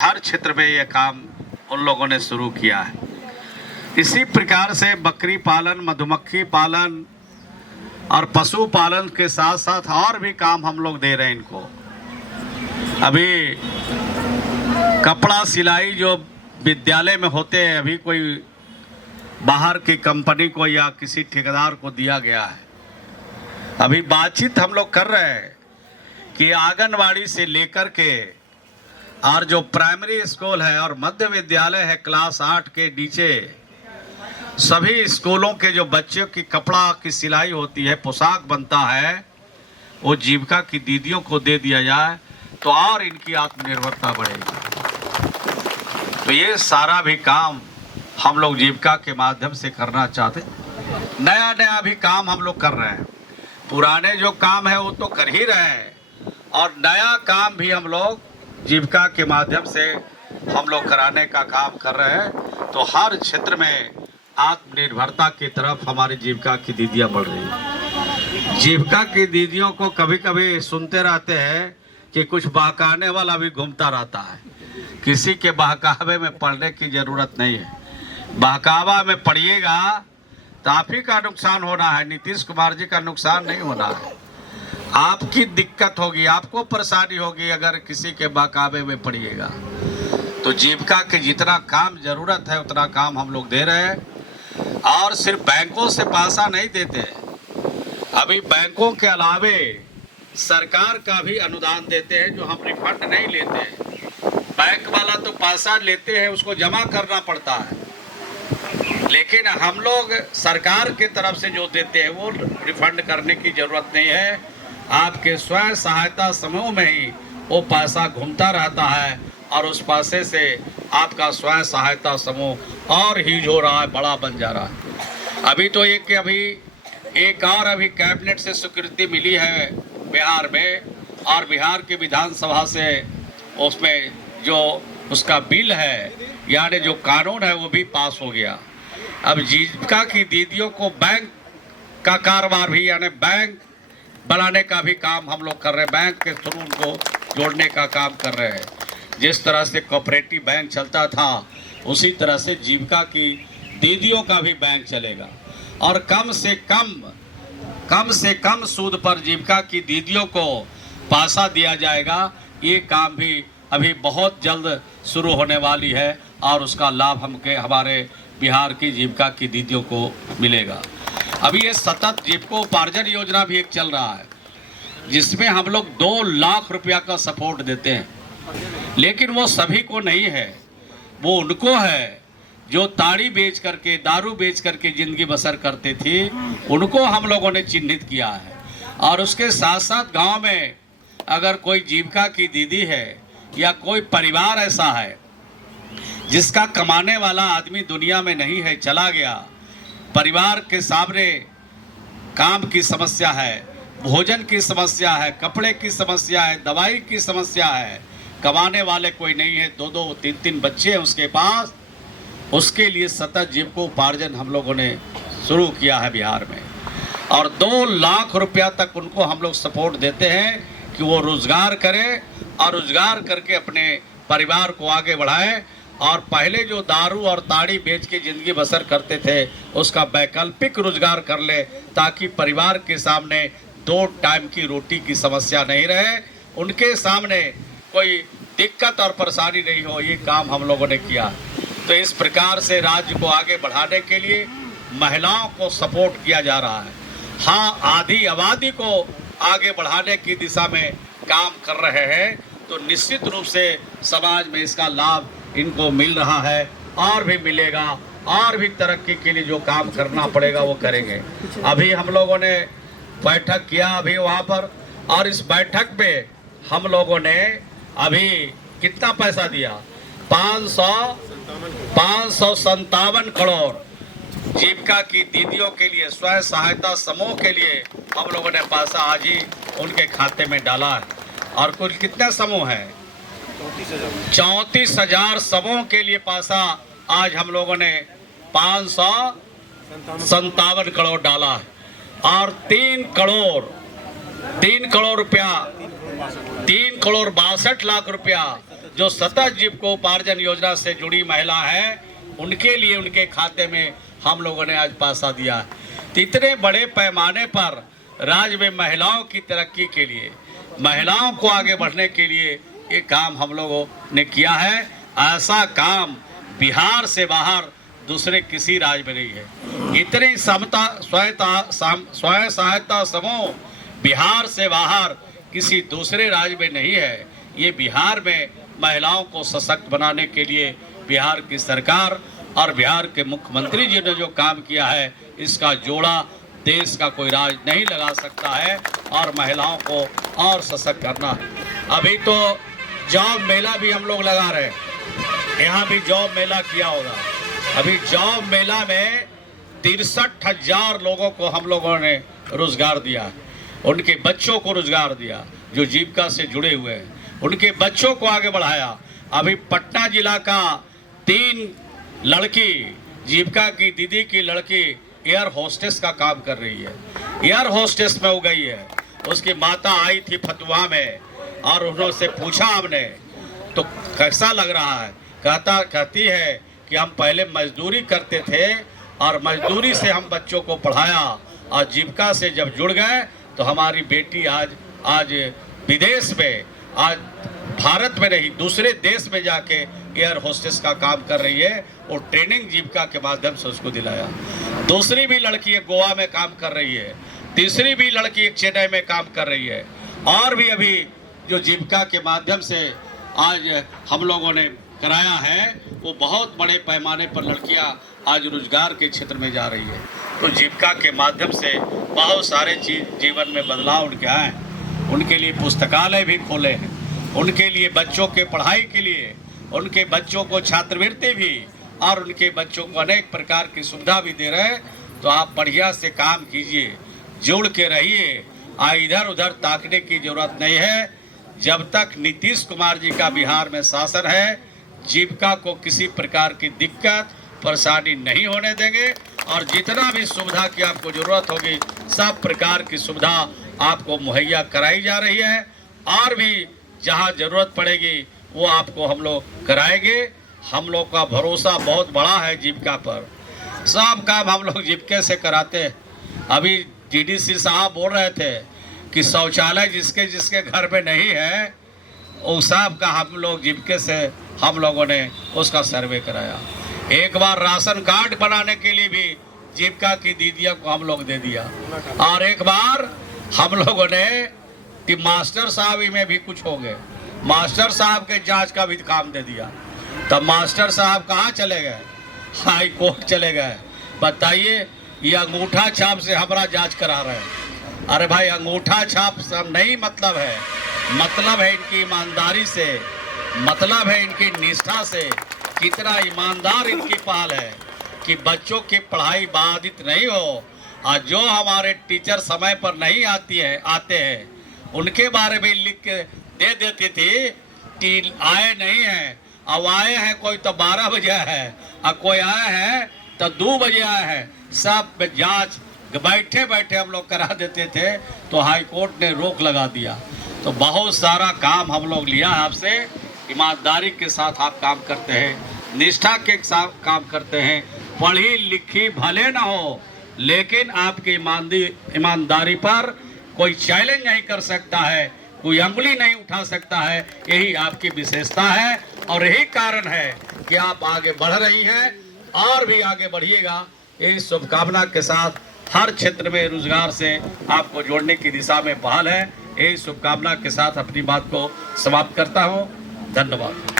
हर क्षेत्र में ये काम उन लोगों ने शुरू किया है। इसी प्रकार से बकरी पालन, मधुमक्खी पालन और पशु पालन के साथ साथ और भी काम हम लोग दे रहे हैं इनको। अभी कपड़ा सिलाई जो विद्यालय में होते हैं, अभी कोई बाहर की कंपनी को या किसी ठेकेदार को दिया गया है। अभी बातचीत हम लोग कर रहे हैं कि आंगनवाड़ी से लेकर के और जो प्राइमरी स्कूल है और मध्य विद्यालय है क्लास 8 के नीचे, सभी स्कूलों के जो बच्चों की कपड़ा की सिलाई होती है, पोशाक बनता है, वो जीविका की दीदियों को दे दिया जाए तो और इनकी आत्मनिर्भरता बढ़ेगी। तो ये सारा भी काम हम लोग जीविका के माध्यम से करना चाहते। नया नया भी काम हम लोग कर रहे हैं। पुराने जो काम है वो तो कर ही रहे हैं, और नया काम भी हम लोग जीविका के माध्यम से हम लोग कराने का काम कर रहे हैं। तो हर क्षेत्र में आत्मनिर्भरता की तरफ हमारी जीविका की दीदियां बढ़ रही हैं। जीविका की दीदियों को कभी कभी सुनते रहते हैं कि कुछ बहकाने वाला भी घूमता रहता है। किसी के बहकावे में पड़ने की ज़रूरत नहीं है। बहकावा में पड़िएगा तो आप ही का नुकसान होना है, नीतीश कुमार जी का नुकसान नहीं होना है। आपकी दिक्कत होगी, आपको परेशानी होगी अगर किसी के बहकावे में पड़िएगा। तो जीविका के जितना काम ज़रूरत है उतना काम हम लोग दे रहे हैं। और सिर्फ बैंकों से पैसा नहीं देते, अभी बैंकों के अलावे सरकार का भी अनुदान देते हैं, जो हम रिफंड नहीं लेते हैं। बैंक वाला तो पैसा लेते हैं, उसको जमा करना पड़ता है, लेकिन हम लोग सरकार के तरफ से जो देते हैं वो रिफंड करने की ज़रूरत नहीं है। आपके स्वयं सहायता समूह में ही वो पैसा घूमता रहता है और उस पैसे से आपका स्वयं सहायता समूह और हीज हो रहा है, बड़ा बन जा रहा है। अभी तो एक और कैबिनेट से स्वीकृति मिली है बिहार में, और बिहार की विधानसभा से उसमें जो उसका बिल है यानी जो कानून है वो भी पास हो गया। अब जीविका की दीदियों को बैंक का कारोबार भी यानी बैंक बनाने का भी काम हम लोग कर रहे हैं। बैंक के थ्रू उनको जोड़ने का काम कर रहे हैं। जिस तरह से कोऑपरेटिव बैंक चलता था उसी तरह से जीविका की दीदियों का भी बैंक चलेगा, और कम से कम सूद पर जीविका की दीदियों को पैसा दिया जाएगा। ये काम भी अभी बहुत जल्द शुरू होने वाली है और उसका लाभ हमारे बिहार की जीविका की दीदियों को मिलेगा। अभी ये सतत जीविकोपार्जन योजना भी एक चल रहा है, जिसमें हम लोग 2 लाख रुपया का सपोर्ट देते हैं, लेकिन वो सभी को नहीं है। वो उनको है जो ताड़ी बेच करके, दारू बेच करके ज़िंदगी बसर करते थे, उनको हम लोगों ने चिन्हित किया है। और उसके साथ साथ गांव में अगर कोई जीविका की दीदी है या कोई परिवार ऐसा है जिसका कमाने वाला आदमी दुनिया में नहीं है, चला गया, परिवार के सामने काम की समस्या है, भोजन की समस्या है, कपड़े की समस्या है, दवाई की समस्या है, कमाने वाले कोई नहीं है, 2-2, 3-3 बच्चे हैं उसके पास, उसके लिए सतत जीविकोपार्जन हम लोगों ने शुरू किया है बिहार में। और 2 लाख रुपया तक उनको हम लोग सपोर्ट देते हैं कि वो रोज़गार करें और रोज़गार करके अपने परिवार को आगे बढ़ाएं, और पहले जो दारू और ताड़ी बेच के ज़िंदगी बसर करते थे उसका वैकल्पिक रोजगार कर ले, ताकि परिवार के सामने 2 टाइम की रोटी की समस्या नहीं रहे, उनके सामने कोई दिक्कत और परेशानी नहीं हो। ये काम हम लोगों ने किया। तो इस प्रकार से राज्य को आगे बढ़ाने के लिए महिलाओं को सपोर्ट किया जा रहा है। हाँ, आधी आबादी को आगे बढ़ाने की दिशा में काम कर रहे हैं, तो निश्चित रूप से समाज में इसका लाभ इनको मिल रहा है और भी मिलेगा। और भी तरक्की के लिए जो काम करना पड़ेगा वो करेंगे। अभी हम लोगों ने बैठक किया अभी वहाँ पर, और इस बैठक में हम लोगों ने अभी कितना पैसा दिया, 557 करोड़ जीविका की दीदियों के लिए, स्वयं सहायता समूह के लिए हम लोगों ने पैसा आज ही उनके खाते में डाला है। और कुल कितने समूह हैं, 34,000 समूह के लिए पैसा आज हम लोगों ने 557 करोड़ डाला है। और 3 करोड़ रुपया 3 करोड़ 62 लाख रुपया जो सतत जीविकोपार्जन योजना से जुड़ी महिला है, उनके लिए उनके खाते में हम लोगों ने आज पैसा दिया है। तो इतने बड़े पैमाने पर राज्य में महिलाओं की तरक्की के लिए, महिलाओं को आगे बढ़ने के लिए ये काम हम लोगों ने किया है। ऐसा काम बिहार से बाहर दूसरे किसी राज्य में नहीं है। इतनी स्वयं सहायता समूह बिहार से बाहर किसी दूसरे राज्य में नहीं है। ये बिहार में महिलाओं को सशक्त बनाने के लिए बिहार की सरकार और बिहार के मुख्यमंत्री जी ने जो काम किया है, इसका जोड़ा देश का कोई राज्य नहीं लगा सकता है और महिलाओं को और सशक्त करना है। अभी तो जॉब मेला भी हम लोग लगा रहे हैं, यहाँ भी जॉब मेला किया होगा। अभी जॉब मेला में 63,000 लोगों को हम लोगों ने रोजगार दिया, उनके बच्चों को रोजगार दिया जो जीविका से जुड़े हुए हैं, उनके बच्चों को आगे बढ़ाया। अभी पटना जिला का 3 लड़की, जीविका की दीदी की लड़की एयर होस्टेस का काम कर रही है, एयर होस्टेस में हो गई है। उसकी माता आई थी फतुहा में और उन्होंने पूछा हमने तो कैसा लग रहा है, कहती है कि हम पहले मजदूरी करते थे और मजदूरी से हम बच्चों को पढ़ाया और जीविका से जब जुड़ गए तो हमारी बेटी आज विदेश में, आज भारत में नहीं दूसरे देश में जाके एयर होस्टेस का काम कर रही है और ट्रेनिंग जीविका के माध्यम से उसको दिलाया। दूसरी भी लड़की एक गोवा में काम कर रही है, तीसरी भी लड़की एक चेन्नई में काम कर रही है और भी अभी जो जीविका के माध्यम से आज हम लोगों ने कराया है वो बहुत बड़े पैमाने पर लड़कियां आज रोजगार के क्षेत्र में जा रही है। तो जीविका के माध्यम से बहुत सारे चीज जीवन में बदलाव उनके आए, उनके लिए पुस्तकालय भी खोले हैं, उनके लिए बच्चों के पढ़ाई के लिए, उनके बच्चों को छात्रवृत्ति भी और उनके बच्चों को अनेक प्रकार की सुविधा भी दे रहे हैं। तो आप बढ़िया से काम कीजिए, जुड़ के रहिए, इधर उधर ताकने की जरूरत नहीं है। जब तक नीतीश कुमार जी का बिहार में शासन है, जीविका को किसी प्रकार की दिक्कत परेशानी नहीं होने देंगे और जितना भी सुविधा की आपको जरूरत होगी सब प्रकार की सुविधा आपको मुहैया कराई जा रही है और भी जहां जरूरत पड़ेगी वो आपको हम लोग कराएंगे। हम लोग का भरोसा बहुत बड़ा है जीविका पर, सब काम हम लोग जीविका से कराते हैं। अभी डीडीसी साहब बोल रहे थे कि शौचालय जिसके जिसके घर में नहीं है वो सब का हम लोग जीविका से हम लोगों ने उसका सर्वे कराया। एक बार राशन कार्ड बनाने के लिए भी जीविका की दीदियों को हम लोग दे दिया और एक बार हम लोगों ने कि मास्टर साहब में भी कुछ हो गए, मास्टर साहब के जांच का भी काम दे दिया। तब मास्टर साहब कहाँ चले गए? हाई कोर्ट चले गए। बताइए ये अंगूठा छाप से हमारा जांच करा रहे हैं। अरे भाई अंगूठा छाप सब नहीं मतलब है, मतलब है इनकी ईमानदारी से, मतलब है इनकी निष्ठा से, कितना ईमानदार इनकी पहल है कि बच्चों की पढ़ाई बाधित नहीं हो। और जो हमारे टीचर समय पर नहीं आते हैं उनके बारे में लिख के दे देती थी कि आए नहीं हैं, अब आए हैं कोई तो 12 बजे है और कोई आए हैं तो 2 बजे आए हैं। सब जांच बैठे बैठे हम लोग करा देते थे तो हाई कोर्ट ने रोक लगा दिया। तो बहुत सारा काम हम लोग लिया आपसे, ईमानदारी के साथ आप काम करते हैं, निष्ठा के साथ काम करते हैं। पढ़ी लिखी भले ना हो लेकिन आपकी ईमानदारी पर कोई चैलेंज नहीं कर सकता है, कोई अंगुली नहीं उठा सकता है। यही आपकी विशेषता है और यही कारण है कि आप आगे बढ़ रही हैं और भी आगे बढ़िएगा। यही शुभकामना के साथ हर क्षेत्र में रोजगार से आपको जोड़ने की दिशा में पहल है। यही शुभकामना के साथ अपनी बात को समाप्त करता हूँ। धन्यवाद।